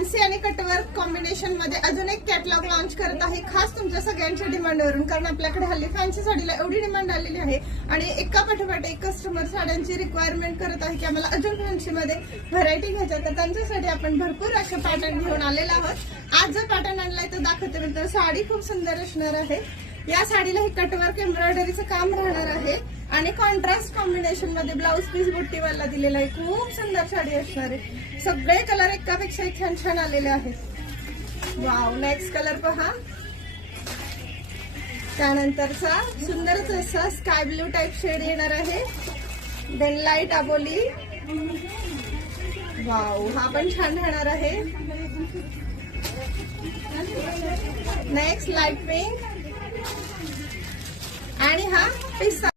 Fancy आणि cutwork combination मध्ये अजून एक कॅटलॉग लॉन्च करत आहे, खास तुमच्या सगळ्यांच्या डिमांडवरून. कारण आपल्याकडे हल्ली फॅन्सी साडीला एवढी डिमांड आलेली आहे आणि एका पाठोपाठ एक कस्टमर साड्यांची रिक्वायरमेंट करत आहे की आम्हाला अजून फॅन्सी मध्ये व्हरायटी घ्यायच्या. तर त्यांच्यासाठी आपण भरपूर अशा पॅटर्न घेऊन आलेलो आहोत. आज जो पॅटर्न आणलाय तो दाखवते मी. तर साडी खूप सुंदर असणार आहे. या साडीला हे कटवर्क एम्ब्रॉयडरीचं काम राहणार आहे आणि कॉन्ट्रास्ट कॉम्बिनेशन मध्ये ब्लाऊज पीस बुट्टीवाला दिलेला आहे. खूप सुंदर साडी असणार आहे. सगळे कलर एकापेक्षा एक छान छान आलेले आहेत. वाव, नेक्स्ट कलर पहा. त्यानंतरचा सुंदरच असा स्काय ब्लू टाइप शेड येणार आहे. देन लाईट आबोली. वाव, हा पण छान राहणार आहे. नेक्स्ट लाईट पिंक आणि हा पिस्ता